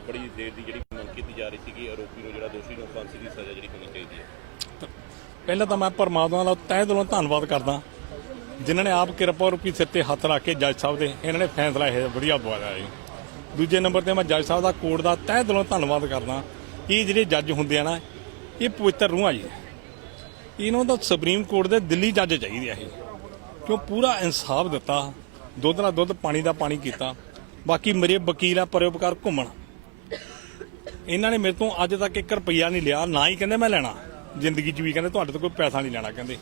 ਬੜੀ ਦੇਰ ਦੀ ਜਿਹੜੀ ਮੰਗ ਕੀਤੀ ਜਾ ਰਹੀ ਸੀ ਕਿ ਆਰੋਪੀ ਨੂੰ ਜਿਹੜਾ ਦੋਸ਼ੀ ਨੂੰ ਫਾਂਸੀ ਦੀ ਸਜ਼ਾ ਜਿਹੜੀ ਹੋਣੀ ਚਾਹੀਦੀ ਹੈ। ਪਹਿਲਾਂ ਤਾਂ ਮੈਂ ਪਰਮਾਤਮਾ ਦਾ ਤਹਿ ਦਿਲੋਂ ਧੰਨਵਾਦ ਕਰਦਾ, ਜਿਨ੍ਹਾਂ ਨੇ ਆਪ ਕਿਰਪਾ ਰੂਪੀ ਸਿਰ ਤੇ ਹੱਥ ਰੱਖ ਕੇ ਜੱਜ ਸਾਹਿਬ ਦੇ ਇਹਨਾਂ ਨੇ ਫੈਸਲਾ ਇਹ ਵਧੀਆ ਦਵਾਇਆ ਹੈ ਦੂਜੇ ਨੰਬਰ ਤੇ ਮੈਂ ਜੱਜ ਸਾਹਿਬ ਦਾ ਕੋਰਟ ਦਾ ਤਹਿ ਦਿਲੋਂ ਧੰਨਵਾਦ ਕਰਦਾ, ਇਹ ਜਿਹੜੇ ਜੱਜ ਹੁੰਦੇ ਆ ਨਾ, ਇਹ ਪਵਿੱਤਰ ਰੂਹਾਂ ਜੀ। ਇਹਨਾਂ ਦਾ ਸੁਪਰੀਮ ਕੋਰਟ ਦੇ ਦਿੱਲੀ ਜੱਜ ਚਾਹੀਦੇ ਆ ਇਹ, ਕਿਉਂ ਪੂਰਾ ਇਨਸਾਫ ਦਿੱਤਾ, ਦੁੱਧ ਨਾਲ ਦੁੱਧ, ਪਾਣੀ ਦਾ ਪਾਣੀ ਕੀਤਾ। ਬਾਕੀ ਮੇਰੇ ਵਕੀਲ ਆ, ਪਰਉਪਕਾਰ ਘੁੰਮਣ। ਇਹਨਾਂ ਨੇ ਮੇਰੇ ਤੋਂ ਅੱਜ ਤੱਕ 1 ਰੁਪਈਆ ਨਹੀਂ ਲਿਆ, ਨਾ ਹੀ ਕਹਿੰਦੇ ਮੈਂ ਲੈਣਾ। ਜ਼ਿੰਦਗੀ 'ਚ ਵੀ ਕਹਿੰਦੇ ਤੁਹਾਡੇ ਤੋਂ ਕੋਈ ਪੈਸਾ ਨਹੀਂ ਲੈਣਾ ਕਹਿੰਦੇ।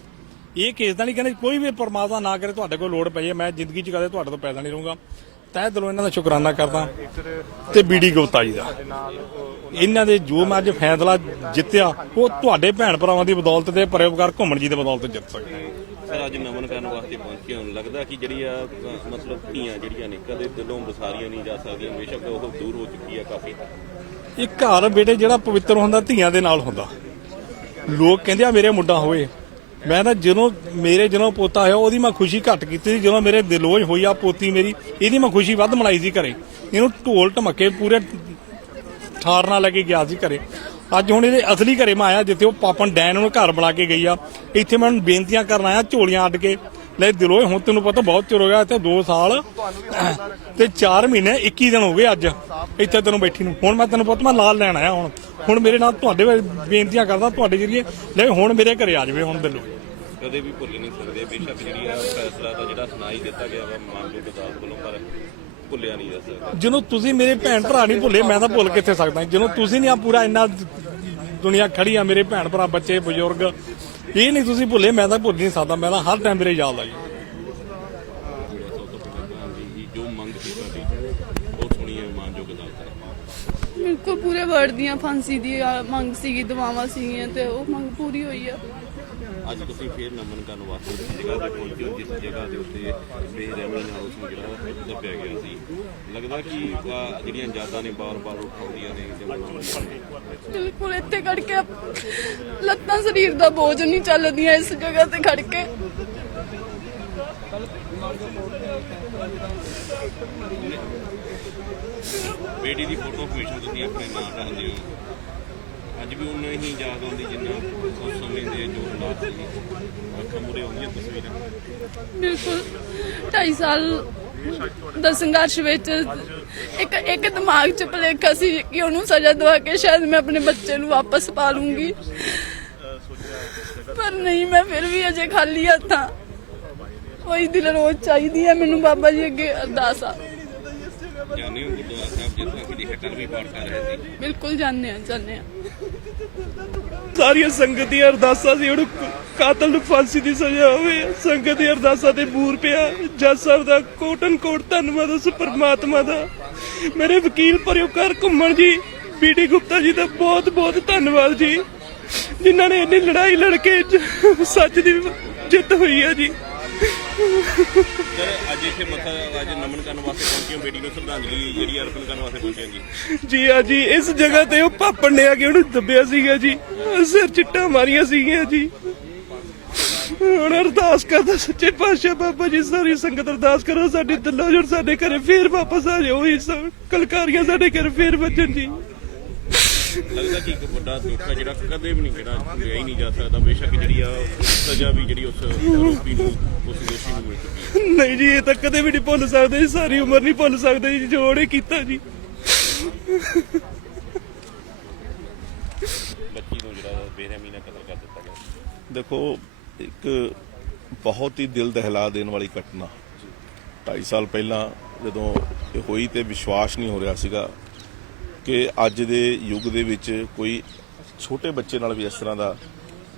ਇਹ ਕੇਸ ਦਾ ਨਹੀਂ ਕਹਿੰਦੇ ਕੋਈ ਵੀ ਪਰਮਾਤਮਾ ਨਾ ਕਰੇ, ਤੁਹਾਡੇ ਕੋਲ ਲੋੜ ਪਈ ਹੈ, ਮੈਂ ਜ਼ਿੰਦਗੀ 'ਚ ਕਦੇ ਤੁਹਾਡੇ ਤੋਂ ਪੈਸਾ ਨਹੀਂ ਲਵਾਂਗਾ ਤਹਿ ਦਿਲੋਂ ਇਹਨਾਂ ਦਾ ਸ਼ੁਕਰਾਨਾ ਕਰਦਾ ਤੇ ਬੀਡੀ ਗੁਪਤਾ ਜੀ ਦਾ। ਇਹਨਾਂ ਦੇ ਜੋ ਮੈਂ ਅੱਜ ਫੈਸਲਾ ਜਿੱਤਿਆ, ਉਹ ਤੁਹਾਡੇ ਭੈਣ ਭਰਾਵਾਂ ਦੀ ਬਦੌਲਤ ਤੇ ਪਰਉਪਕਾਰ ਘੁੰਮਣ ਜੀ ਦੀ ਬਦੌਲਤ ਜਿੱਤ ਸਕਦਾ। ਸਰ, ਅੱਜ ਨਮਨ ਕਰਨ ਵਾਸਤੇ ਪਹੁੰਚੇ ਹੋਣ ਲੱਗਦਾ ਕਿ ਜਿਹੜੀ ਆ ਮਤਲਬ ਧੀਆਂ ਜਿਹੜੀਆਂ ਨੇ, ਕਦੇ ਦਿਲੋਂ ਵਸਾਰੀਆਂ ਨਹੀਂ ਜਾ ਸਕਦੀਆਂ, ਬੇਸ਼ੱਕ ਉਹ ਦੂਰ ਹੋ ਚੁੱਕੀ ਆ ਕਾਫੀ। ਇਹ ਘਰ ਬੇਟੇ ਜਿਹੜਾ ਪਵਿੱਤਰ ਹੁੰਦਾ, ਧੀਆਂ ਦੇ ਨਾਲ ਹੁੰਦਾ। ਲੋਕ ਕਹਿੰਦੇ ਆ, ਮੇਰੇ ਮੁੰਡਾ ਹੋਵੇ ਮੈਂ ਤਾਂ ਜਦੋਂ ਮੇਰੇ ਜਦੋਂ ਪੋਤਾ ਹੋਇਆ ਉਹਦੀ ਮੈਂ ਖੁਸ਼ੀ ਘੱਟ ਕੀਤੀ ਸੀ। ਜਦੋਂ ਮੇਰੇ ਦਿਲੋਜ ਹੋਈ ਆ ਪੋਤੀ ਮੇਰੀ, ਇਹਦੀ ਮੈਂ ਖੁਸ਼ੀ ਵੱਧ ਮਨਾਈ ਸੀ ਘਰੇ। ਇਹਨੂੰ ਢੋਲ ਢਮੱਕੇ ਪੂਰੇ ਠਾਰ ਨਾਲ ਲੈ ਕੇ ਗਿਆ ਸੀ ਘਰੇ। ਅੱਜ ਹੁਣ ਇਹਦੇ ਅਸਲੀ ਘਰੇ ਮੈਂ ਆਇਆ, ਜਿੱਥੇ ਉਹ ਪਾਪਨ ਡੈਨ ਨੂੰ ਘਰ ਬਣਾ ਕੇ ਗਈ ਆ। ਇੱਥੇ ਮੈਂ ਬੇਨਤੀਆਂ ਕਰਨ ਆਇਆ, ਝੋਲੀਆਂ ਅੱਡ ਕੇ। ਲੈ ਦਿਲੋਂ ਹੁਣ ਤੈਨੂੰ ਪਤਾ ਬਹੁਤ ਚਿਰ ਹੋ ਗਿਆ ਇੱਥੇ 2 ਸਾਲ। ਤੇ 4 ਮਹੀਨੇ 21 ਦਿਨ ਹੋ ਗਏ ਅੱਜ ਇੱਥੇ ਤੈਨੂੰ ਬੈਠੀ ਨੂੰ। ਹੁਣ ਮੈਂ ਤੈਨੂੰ ਪੁੱਤ ਮੈਂ ਲਾਲ ਲੈਣ ਆਇਆ ਹੁਣ। ਹੁਣ ਮੇਰੇ ਨਾਲ ਤੁਹਾਡੇ ਵੱਲ ਬੇਨਤੀਆਂ ਕਰਦਾ ਤੁਹਾਡੇ ਜਰੀਏ। ਲੈ ਹੁਣ ਮੇਰੇ ਘਰੇ ਆ ਜਾਵੇ ਹੁਣ ਦਿਲੋਂ। ਕਦੇ ਵੀ ਭੁੱਲ ਨਹੀਂ ਸਕਦੇ। ਬੇਸ਼ੱਕ ਜਿਹੜੀ ਆ ਫੈਸਲਾ ਦਾ ਜਿਹੜਾ ਸੁਣਾਈ ਦਿੱਤਾ ਗਿਆ ਵਾ ਮਾਨਯੋਗ ਅਦਾਲਤ ਵੱਲੋਂ ਪਰ ਭੁੱਲਿਆ ਨਹੀਂ ਜਾ ਸਕਦਾ। ਜਦੋਂ ਤੁਸੀਂ ਮੇਰੇ ਭੈਣ ਭਰਾ ਨਹੀਂ ਭੁੱਲੇ ਮੈਂ ਤਾਂ ਭੁੱਲ ਕਿੱਥੇ ਸਕਦਾ। ਜਦੋਂ ਤੁਸੀਂ ਨਹੀਂ ਆ ਪੂਰਾ ਇੰਨਾ ਦੁਨੀਆ ਖੜੀ ਆ ਮੇਰੇ ਭੈਣ ਭਰਾ ਬੱਚੇ ਬਜ਼ੁਰਗ ਇਹ ਨਹੀਂ ਤੁਸੀਂ ਭੁੱਲੇ ਮੈਂ ਤਾਂ ਭੁੱਲ ਨਹੀਂ ਸਕਦਾ ਮੈਂ ਤਾਂ ਹਰ ਟਾਈਮ ਮੇਰੇ ਯਾਦ ਆ ਜੀ। ਜੀ ਜੋ ਮੰਗ ਸੀ ਤੁਹਾਡੀ ਉਹ ਸੁਣੀ ਹੈ ਮਾਨਯੋਗ ਅਦਾਲਤ ਨੇ ਮੇਰੇ ਕੋਲ ਪੂਰੇ ਵਰਡ ਦੀਆਂ ਫਾਂਸੀ ਦੀ ਮੰਗ ਸੀਗੀ ਦਵਾਵਾਂ ਸੀਗੀਆਂ ਤੇ ਉਹ ਮੰਗ ਪੂਰੀ ਹੋਈ ਆ। ਅੱਜ ਤੁਸੀਂ ਫੇਰ ਨਮਨ ਕਰਨ ਵਾਸਤੇ ਜਗ੍ਹਾ ਤੇ ਪਹੁੰਚੇ ਹੋ ਜਿਸ ਜਗ੍ਹਾ ਦੇ ਉੱਤੇ ਬੇਰਹਿਮੀ ਨਾਲ ਉਸ ਨੂੰ ਜਿਹੜਾ ਦੱਬਿਆ ਗਿਆ ਸੀ। ਲੱਗਦਾ ਕਿ ਜਿਹੜੀਆਂ ਯਾਦਾਂ ਨੇ ਬਾਰ-ਬਾਰ ਉਠਾਉਂਦੀਆਂ ਨੇ ਜਾਂ ਬਣਾਉਂਦੀਆਂ ਨੇ ਬਿਲਕੁਲ ਇੱਥੇ ਖੜ ਕੇ ਲੱਤਾਂ ਸਰੀਰ ਦਾ ਬੋਝ ਨਹੀਂ ਚੱਲਦੀਆਂ ਇਸ ਜਗ੍ਹਾ ਤੇ ਖੜ ਕੇ। ਬੇਟੀ ਦੀ ਫੋਟੋ ਹਮੇਸ਼ਾ ਤੁਸੀਂ ਆਪਣੇ ਨਾਲ ਰੱਖਦੇ ਹੋ। ਅੱਜ ਵੀ ਉਨਾ ਹੀ ਯਾਦ ਆਉਂਦੀ ਜਿੰਨਾ ਉਸ ਸਮੇਂ ਦੇ ਜੋ ਹਾਲਾਤ ਸੀ। ਅੱਖਾਂ ਮੂਰੇ ਆਉਂਦੀਆਂ ਤਸਵੀਰਾਂ। ਬਿਲਕੁਲ 2.5 ਸਾਲ ਦਾ ਸੰਘਰਸ਼ ਵਿੱਚ ਇੱਕ ਇੱਕ ਦਿਮਾਗ 'ਚ ਭੁਲੇਖਾ ਸੀ ਕਿ ਉਹਨੂੰ ਸਜ਼ਾ ਦਵਾ ਕੇ ਸ਼ਾਇਦ ਮੈਂ ਆਪਣੇ ਬੱਚੇ ਨੂੰ ਵਾਪਸ ਪਾ ਲੂੰਗੀ। ਪਰ ਨਹੀਂ ਮੈਂ ਫਿਰ ਵੀ ਅਜੇ ਖਾਲੀ ਹੱਥਾਂ ਕੋਈ ਦਿਲ ਰੋਜ਼ ਚਾਹੀਦੀ ਹੈ ਮੈਨੂੰ ਬਾਬਾ ਜੀ ਅੱਗੇ ਅਰਦਾਸ ਆ। ਜਾਣੇ ਹੋ ਗੁਰਦੁਆਰਾ ਸਾਹਿਬ ਜਿੱਥੇ ਕਿ ਹਟਰ ਵੀ ਪਾਠ ਕਰ ਰਹੇ ਸੀ? ਬਿਲਕੁਲ ਜਾਣਦੇ ਆ ਜਾਣਦੇ ਆ ਸਾਰੀਆਂ ਸੰਗਤ ਦੀਆਂ ਅਰਦਾਸਾਂ ਸੀ, ਉਹਨੂੰ ਕਾਤਲ ਨੂੰ ਫਾਂਸੀ ਦੀ ਸਜ਼ਾ ਹੋਵੇ। ਸੰਗਤ ਦੀਆਂ ਅਰਦਾਸਾਂ ਤੇ ਬੂਰ ਪਿਆ। ਜੱਜ ਸਾਹਿਬ ਦਾ ਕੋਟਨ ਕੋਟ ਧੰਨਵਾਦ ਉਸ ਪਰਮਾਤਮਾ ਦਾ। ਮੇਰੇ ਵਕੀਲ ਪਰਿਉਕਾਰ ਘੁੰਮਣ ਜੀ ਬੀਡੀ ਗੁਪਤਾ ਜੀ ਦਾ ਬਹੁਤ ਬਹੁਤ ਧੰਨਵਾਦ ਜੀ। ਜਿਨ੍ਹਾਂ ਨੇ ਇੰਨੀ ਲੜਾਈ ਲੜ ਕੇ ਸੱਚ ਦੀ ਜਿੱਤ ਹੋਈ ਹੈ ਜੀ। ਸਰ, ਅੱਜ ਇੱਥੇ ਮੱਥਾ ਅੱਜ ਨਮਨ ਕਰਨ ਵਾਸਤੇ ਪਹੁੰਚੇ ਹੋ, ਬੇਟੀ ਨੂੰ ਸ਼ਰਧਾਂਜਲੀ ਜਿਹੜੀ ਅਰਪਣ ਕਰਨ ਵਾਸਤੇ ਪਹੁੰਚੇ ਹੋ ਜੀ। ਜੀ ਆ ਜੀ, ਇਸ ਜਗ੍ਹਾ ਤੇ ਉਹ ਪਾਪਣ ਨੇ ਆ ਕੇ ਉਹਨੂੰ ਦੱਬਿਆ ਸੀਗਾ ਜੀ। ਸਿਰ ਚਿੱਟਾ ਮਾਰੀਆਂ ਸੀਗੀਆਂ ਜੀ। ਹੁਣ ਅਰਦਾਸ ਕਰਦਾ, ਸੱਚੇ ਪਾਤਸ਼ਾਹ ਬਾਬਾ ਜੀ, ਸਾਰੀ ਸੰਗਤ ਅਰਦਾਸ ਕਰੋ, ਸਾਡੀ ਦਿਲੋਂ ਜੁੜ, ਸਾਡੇ ਘਰੇ ਫੇਰ ਵਾਪਸ ਆ ਜਾਓ ਹੀ ਸਭ ਕਲਕਾਰੀਆਂ ਸਾਡੇ ਘਰੇ ਫੇਰ ਵੱਜਣ ਜੀ। ਲੱਗਦਾ ਕਿ ਇੱਕ ਵੱਡਾ ਦੁੱਖ ਹੈ ਜਿਹੜਾ ਕਦੇ ਵੀ ਨਹੀਂ ਜਿਹੜਾ ਲਿਆ ਹੀ ਨਹੀਂ ਜਾ ਸਕਦਾ। ਬੇਸ਼ੱਕ ਜਿਹੜੀ ਆ ਸਜ਼ਾ ਵੀ ਜਿਹੜੀ ਉਸ ਆਰੋਪੀ ਨੂੰ ਉਸ ਦੋਸ਼ੀ ਨੂੰ ਮਿਲ ਚੁੱਕੀ ਹੈ। ਨਹੀਂ ਜੀ ਇਹ ਤਾਂ ਕਦੇ ਵੀ ਨਹੀਂ ਭੁੱਲ ਸਕਦੇ ਜੀ ਸਾਰੀ ਉਮਰ ਨਹੀਂ ਭੁੱਲ ਸਕਦੇ ਜੀ ਜੋ ਉਹਨੇ ਕੀਤਾ ਜੀ। ਬੱਚੀ ਨੂੰ ਜਿਹੜਾ ਬੇਰਹਿਮੀ ਨਾਲ ਕਤਲ ਕਰ ਦਿੱਤਾ ਗਿਆ। ਦੇਖੋ ਇੱਕ ਬਹੁਤ ਹੀ ਦਿਲ ਦਹਿਲਾ ਦੇਣ ਵਾਲੀ ਘਟਨਾ। 2.5 ਸਾਲ ਪਹਿਲਾਂ ਜਦੋਂ ਇਹ ਹੋਈ ਤੇ ਵਿਸ਼ਵਾਸ ਨਹੀਂ ਹੋ ਰਿਹਾ ਸੀਗਾ ਕਿ ਅੱਜ ਦੇ ਯੁੱਗ ਦੇ ਵਿੱਚ ਕੋਈ ਛੋਟੇ ਬੱਚੇ ਨਾਲ ਵੀ ਇਸ ਤਰ੍ਹਾਂ ਦਾ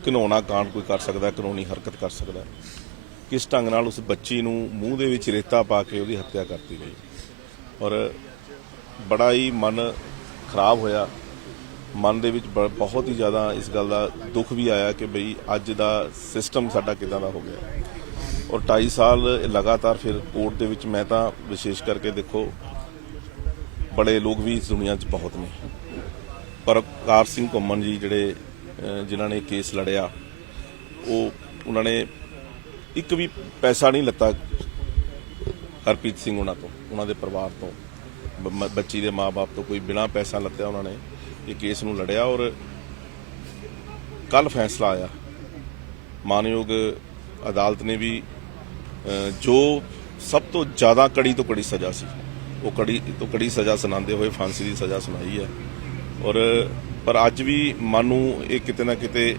ਘਿਨੌਣਾ ਕਾਂਡ ਕੋਈ ਕਰ ਸਕਦਾ ਕਾਨੂੰਨੀ ਹਰਕਤ ਕਰ ਸਕਦਾ ਕਿਸ ਢੰਗ ਨਾਲ ਉਸ ਬੱਚੀ ਨੂੰ ਮੂੰਹ ਦੇ ਵਿੱਚ ਰੇਤਾ ਪਾ ਕੇ ਉਹਦੀ ਹੱਤਿਆ ਕਰਤੀ ਗਈ? ਔਰ ਬੜਾ ਹੀ ਮਨ ਖਰਾਬ ਹੋਇਆ। ਮਨ ਦੇ ਵਿੱਚ ਬ- ਬਹੁਤ ਹੀ ਜ਼ਿਆਦਾ ਇਸ ਗੱਲ ਦਾ ਦੁੱਖ ਵੀ ਆਇਆ ਕਿ ਬਈ ਅੱਜ ਦਾ ਸਿਸਟਮ ਸਾਡਾ ਕਿਦਾਂ ਦਾ ਹੋ ਗਿਆ। ਔਰ 2.5 ਸਾਲ ਲਗਾਤਾਰ ਫਿਰ ਕੋਰਟ ਦੇ ਵਿੱਚ ਮੈਂ ਤਾਂ ਵਿਸ਼ੇਸ਼ ਕਰਕੇ ਦੇਖੋ ਬੜੇ ਲੋਕ ਵੀ ਇਸ ਦੁਨੀਆ 'ਚ ਬਹੁਤ ਨੇ। ਪਰ ਕਾਰ ਸਿੰਘ ਘੁੰਮਣ ਜੀ ਜਿਹੜੇ ਜਿਨ੍ਹਾਂ ਨੇ ਕੇਸ ਲੜਿਆ, ਉਹ, ਉਹਨਾਂ ਨੇ ਇੱਕ ਵੀ ਪੈਸਾ ਨਹੀਂ ਲੱਤਾ ਹਰਪ੍ਰੀਤ ਸਿੰਘ ਉਹਨਾਂ ਤੋਂ, ਉਹਨਾਂ ਦੇ ਪਰਿਵਾਰ ਤੋਂ। ਬੱਚੀ ਦੇ ਮਾਪੇ ਤੋਂ ਕੋਈ ਬਿਨਾਂ ਪੈਸਾ ਲੱਤਿਆ ਉਹਨਾਂ ਨੇ ਇਹ ਕੇਸ ਨੂੰ ਲੜਿਆ ਔਰ ਕੱਲ ਫੈਸਲਾ ਆਇਆ। ਮਾਨਯੋਗ ਅਦਾਲਤ ਨੇ ਵੀ ਜੋ ਸਭ ਤੋਂ ਜ਼ਿਆਦਾ ਕੜੀ ਤੋਂ ਕੜੀ ਸਜ਼ਾ ਸੀ ਉਹ ਕੜੀ ਤੋਂ ਕੜੀ ਸਜ਼ਾ ਸੁਣਾਉਂਦੇ ਹੋਏ ਫਾਂਸੀ ਦੀ ਸਜ਼ਾ ਸੁਣਾਈ ਹੈ। ਔਰ ਪਰ ਅੱਜ ਵੀ ਮਨ ਨੂੰ ਇਹ ਕਿਤੇ ਨਾ ਕਿਤੇ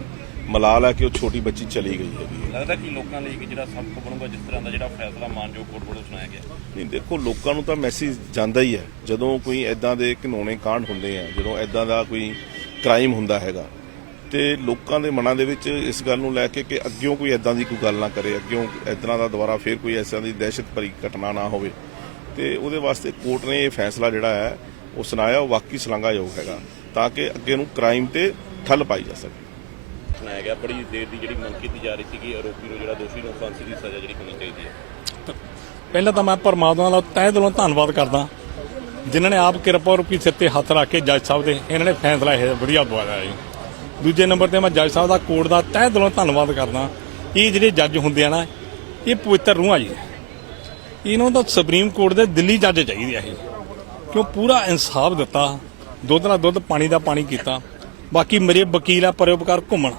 ਮਲਾਲ ਹੈ ਕਿ ਉਹ ਛੋਟੀ ਬੱਚੀ ਚਲੀ ਗਈ ਹੈਗੀ ਹੈ। ਲੱਗਦਾ ਕਿ ਲੋਕਾਂ ਲਈ ਇੱਕ ਜਿਹੜਾ ਸਬਕ ਬਣੂਗਾ ਜਿਸ ਤਰ੍ਹਾਂ ਦਾ ਜਿਹੜਾ ਫੈਸਲਾ ਮਾਨਯੋਗ ਕੋਰਟ ਵੱਲੋਂ ਸੁਣਾਇਆ ਗਿਆ। ਨਹੀਂ ਦੇਖੋ ਲੋਕਾਂ ਨੂੰ ਤਾਂ ਮੈਸੇਜ ਜਾਂਦਾ ਹੀ ਹੈ। ਜਦੋਂ ਕੋਈ ਐਦਾਂ ਦੇ ਘਿਨੌਣੇ ਕਾਂਡ ਹੁੰਦੇ ਆ ਜਦੋਂ ਐਦਾਂ ਦਾ ਕੋਈ ਕ੍ਰਾਈਮ ਹੁੰਦਾ ਹੈਗਾ ਤੇ ਲੋਕਾਂ ਦੇ ਮਨਾਂ ਦੇ ਵਿੱਚ ਇਸ ਗੱਲ ਨੂੰ ਲੈ ਕੇ ਕਿ ਅੱਗਿਓਂ ਕੋਈ ਐਦਾਂ ਦੀ ਕੋਈ ਗੱਲ ਨਾ ਕਰੇ ਅੱਗਿਓਂ ਇਦਾਂ ਦਾ ਦੁਬਾਰਾ ਫੇਰ ਕੋਈ ਐਸਾ ਦੀ ਦਹਿਸ਼ਤ ਭਰੀ ਘਟਨਾ ਨਾ ਹੋਵੇ। ਤੇ ਉਹਦੇ ਵਾਸਤੇ ਕੋਰਟ ਨੇ ਇਹ ਫੈਸਲਾ ਜਿਹੜਾ ਹੈ ਉਹ ਸੁਣਾਇਆ ਉਹ ਵਾਕਈ ਸ਼ਲਾਘਾਯੋਗ ਹੈਗਾ ਤਾਂ ਕਿ ਅੱਗੇ ਨੂੰ ਕ੍ਰਾਈਮ ਤੇ ਠੱਲ ਪਾਈ ਜਾ ਸਕੇ। ਸੁਣਾਇਆ ਗਿਆ ਬੜੀ ਦੇਰ ਦੀ ਜਿਹੜੀ ਮੰਗ ਕੀਤੀ ਜਾ ਰਹੀ ਸੀ ਕਿ ਆਰੋਪੀ ਨੂੰ ਜਿਹੜਾ ਦੋਸ਼ੀ ਨੂੰ ਫਾਂਸੀ ਦੀ ਸਜ਼ਾ ਜਿਹੜੀ ਹੋਣੀ ਚਾਹੀਦੀ ਹੈ। ਪਹਿਲਾਂ ਤਾਂ ਮੈਂ ਪਰਮਾਤਮਾ ਦਾ ਤਹਿ ਦਿਲੋਂ ਧੰਨਵਾਦ ਕਰਦਾ ਜਿਨ੍ਹਾਂ ਨੇ ਆਪ ਕਿਰਪਾ ਰੂਪੀ ਸਿਰ ਤੇ ਹੱਥ ਰੱਖ ਕੇ ਜੱਜ ਸਾਹਿਬ ਦੇ ਇਹਨਾਂ ਨੇ ਫੈਸਲਾ ਇਹ ਵਧੀਆ ਦਵਾਇਆ ਜੀ। ਦੂਜੇ ਨੰਬਰ ਤੇ ਮੈਂ ਜੱਜ ਸਾਹਿਬ ਦਾ ਕੋਰਟ ਦਾ ਤਹਿ ਦਿਲੋਂ ਧੰਨਵਾਦ ਕਰਦਾ ਇਹ ਜਿਹੜੇ ਜੱਜ ਹੁੰਦੇ ਆ ਨਾ ਇਹ ਪਵਿੱਤਰ ਰੂਹਾਂ ਜੀ। ਇਹਨਾਂ ਦਾ ਸੁਪਰੀਮ ਕੋਰਟ ਦੇ ਦਿੱਲੀ ਜੱਜ ਚਾਹੀਦੇ ਆ ਇਹ। ਕਿਉਂ ਪੂਰਾ ਇਨਸਾਫ ਦਿੱਤਾ, ਦੁੱਧ ਨਾਲ ਦੁੱਧ, ਪਾਣੀ ਦਾ ਪਾਣੀ ਕੀਤਾ। ਬਾਕੀ ਮੇਰੇ ਵਕੀਲ ਆ, ਪਰਉਪਕਾਰ ਘੁੰਮਣ।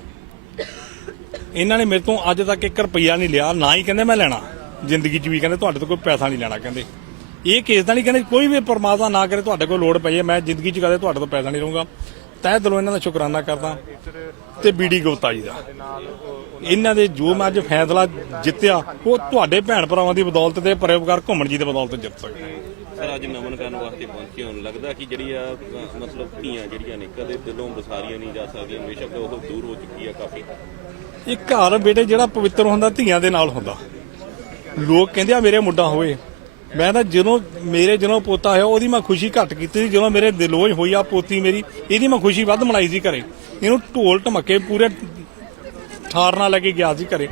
ਇਹਨਾਂ ਨੇ ਮੇਰੇ ਤੋਂ ਅੱਜ ਤੱਕ 1 ਰੁਪਈਆ ਨਹੀਂ ਲਿਆ, ਨਾ ਹੀ ਕਹਿੰਦੇ ਮੈਂ ਲੈਣਾ। ਜ਼ਿੰਦਗੀ 'ਚ ਵੀ ਕਹਿੰਦੇ ਤੁਹਾਡੇ ਤੋਂ ਕੋਈ ਪੈਸਾ ਨਹੀਂ ਲੈਣਾ ਕਹਿੰਦੇ। ਇਹ ਕੇਸ ਦਾ ਨਹੀਂ ਕਹਿੰਦੇ, ਕੋਈ ਵੀ ਪਰਮਾਤਮਾ ਨਾ ਕਰੇ, ਤੁਹਾਡੇ ਕੋਲ ਲੋੜ ਪਈ ਮੈਂ ਜ਼ਿੰਦਗੀ 'ਚ ਕਦੇ ਤੁਹਾਡੇ ਤੋਂ ਪੈਸਾ ਨਹੀਂ ਲਵਾਂਗਾ ਤਹਿ ਦਿਲੋਂ ਇਹਨਾਂ ਦਾ ਸ਼ੁਕਰਾਨਾ ਕਰਦਾ ਤੇ ਬੀਡੀ ਗੁਪਤਾ ਜੀ ਦਾ। ਇਹਨਾਂ ਦੇ ਜੋ ਮੈਂ ਅੱਜ ਫੈਸਲਾ ਜਿੱਤਿਆ ਉਹ ਤੁਹਾਡੇ ਭੈਣ ਭਰਾਵਾਂ ਦੀ ਬਦੌਲਤ ਤੇ ਪਰਉਪਕਾਰ ਘੁੰਮਣ ਜੀ ਦੇ ਬਦੌਲਤ ਜਿੱਤ ਸਕੇ ਸਰ ਅੱਜ ਨਮਨ ਕਰਨ ਵਾਸਤੇ ਪਹੁੰਚੇ ਹੋਣ ਲੱਗਦਾ ਕਿ ਜਿਹੜੀ ਆ ਮਤਲਬ ਧੀਆਂ ਜਿਹੜੀਆਂ ਨੇ ਕਦੇ ਦਿਲੋਂ ਵਸਾਰੀਆਂ ਨਹੀਂ ਜਾ ਸਕਦੀਆਂ ਬੇਸ਼ੱਕ ਉਹ ਦੂਰ ਹੋ ਚੁੱਕੀ ਆ ਕਾਫੀ। ਇਹ ਘਰ ਬੇਟੇ ਜਿਹੜਾ ਪਵਿੱਤਰ ਹੁੰਦਾ ਧੀਆਂ ਦੇ ਨਾਲ ਹੁੰਦਾ। ਲੋਕ ਕਹਿੰਦੇ ਆ ਮੇਰੇ ਮੁੰਡਾ ਹੋਵੇ। ਮੈਂ ਤਾਂ ਜਦੋਂ ਮੇਰੇ ਜਦੋਂ ਪੋਤਾ ਹੋਇਆ ਉਹਦੀ ਮੈਂ ਖੁਸ਼ੀ ਘੱਟ ਕੀਤੀ ਸੀ। ਜਦੋਂ ਮੇਰੇ ਦਿਲੋਜ਼ ਹੋਈ ਆ ਪੋਤੀ ਮੇਰੀ, ਇਹਦੀ ਮੈਂ ਖੁਸ਼ੀ ਵੱਧ ਮਨਾਈ ਸੀ ਘਰੇ। ਇਹਨੂੰ ਢੋਲ ਢਮੱਕੇ ਪੂਰੇ ਠਾਰ ਨਾਲ ਲੈ ਕੇ ਗਿਆ ਸੀ ਘਰੇ।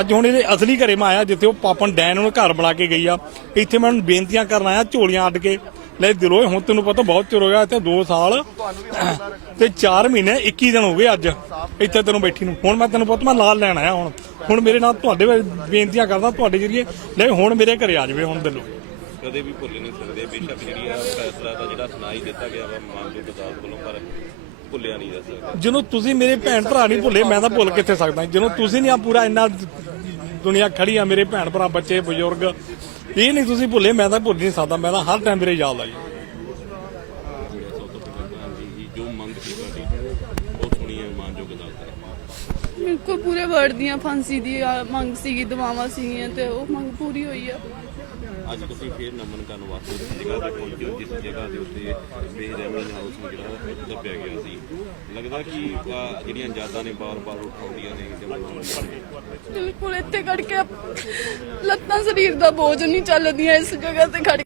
ਅੱਜ ਹੁਣ ਇਹਦੇ ਅਸਲੀ ਘਰੇ ਮੈਂ ਆਇਆ, ਜਿੱਥੇ ਉਹ ਪਾਪਨ ਡੈਨ ਉਹਨੂੰ ਘਰ ਬਣਾ ਕੇ ਗਈ ਆ। ਇੱਥੇ ਮੈਂ ਉਹਨੂੰ ਬੇਨਤੀਆਂ ਕਰਨ ਆਇਆ, ਝੋਲੀਆਂ ਅੱਡ ਕੇ। ਲੈ ਦਿਲੋਂ ਹੁਣ ਤੈਨੂੰ ਪਤਾ ਬਹੁਤ ਚਿਰ ਹੋ ਗਿਆ ਇੱਥੇ 2 ਸਾਲ ਤੇ 4 ਮਹੀਨੇ 21 ਦਿਨ ਹੋ ਗਏ ਅੱਜ। ਇੱਥੇ ਤੈਨੂੰ ਬੈਠੀ ਨੂੰ। ਹੁਣ ਮੈਂ ਤੈਨੂੰ ਪੁੱਤ ਮੈਂ ਲਾਲ ਲੈਣ ਆਇਆ ਹੁਣ। ਹੁਣ ਮੇਰੇ ਨਾਲ ਤੁਹਾਡੇ ਬੇਨਤੀਆਂ ਕਰਦਾ ਤੁਹਾਡੇ ਜਰੀਏ। ਲੈ ਹੁਣ ਮੇਰੇ ਘਰੇ ਆ ਜਾਵੇ ਹੁਣ ਦਿਲੋਂ। ਕਦੇ ਵੀ ਭੁੱਲ ਨਹੀਂ ਸਕਦੇ। ਬੇਸ਼ੱਕ ਜਿਹੜੀ ਆ ਫੈਸਲਾ ਦਾ ਜਿਹੜਾ ਸੁਣਾਈ ਦਿੱਤਾ ਗਿਆ ਵਾ ਮਾਨਯੋਗ ਅਦਾਲਤ ਵੱਲੋਂ ਪਰ ਭੁੱਲਿਆ ਨਹੀਂ ਜਾ ਸਕਦਾ। ਜਦੋਂ ਤੁਸੀਂ ਮੇਰੇ ਭੈਣ ਭਰਾ ਨਹੀਂ ਭੁੱਲੇ ਮੈਂ ਤਾਂ ਭੁੱਲ ਕਿੱਥੇ ਸਕਦਾ। ਜਦੋਂ ਤੁਸੀਂ ਨਹੀਂ ਆ ਪੂਰਾ ਇੰਨਾ ਦੁਨੀਆ ਖੜੀ ਆ, ਮੇਰੇ ਭੈਣ ਭਰਾ, ਬੱਚੇ, ਬਜ਼ੁਰਗ। ਇਹ ਨਹੀਂ ਤੁਸੀਂ ਭੁੱਲੇ, ਮੈਂ ਤਾਂ ਭੁੱਲ ਨਹੀਂ ਸਕਦਾ, ਮੈਂ ਤਾਂ ਹਰ ਟਾਈਮ ਮੇਰੇ ਯਾਦ ਆਈ ਜੀ। ਸੀ ਤੁਹਾਡੀ ਮੇਰੇ ਕੋਲ ਪੂਰੇ ਵਰਡ ਦੀਆਂ ਫਾਂਸੀ ਦੀ ਮੰਗ ਸੀਗੀ ਦਵਾਵਾਂ ਸੀਗੀਆਂ ਤੇ ਉਹ ਮੰਗ ਪੂਰੀ ਹੋਈ ਆ। ਅੱਜ ਤੁਸੀਂ ਫੇਰ ਨਮਨ ਕਰਨ ਵਾਸਤੇ ਉਸ ਜਗ੍ਹਾ ਤੇ ਪਹੁੰਚੇ ਹੋ ਜਿਸ ਜਗ੍ਹਾ ਦੇ ਉੱਤੇ ਬੇਰਹਿਮੀ ਨਾਲ ਜਿਹੜਾ ਦੱਬਿਆ ਗਿਆ ਸੀ। ਲੱਗਦਾ ਕਿ ਅ, ਜਿਹੜੀਆਂ ਯਾਦਾਂ ਨੇ ਬਾਰ-ਬਾਰ ਉਠਾਉਂਦੀਆਂ ਨੇ ਜਾਂ ਬਿਲਕੁਲ ਇੱਥੇ ਖੜ ਕੇ ਲੱਤਾਂ ਸਰੀਰ ਦਾ ਬੋਝ ਨਹੀਂ ਚੱਲਦੀਆਂ ਇਸ ਜਗ੍ਹਾ ਤੇ ਖੜ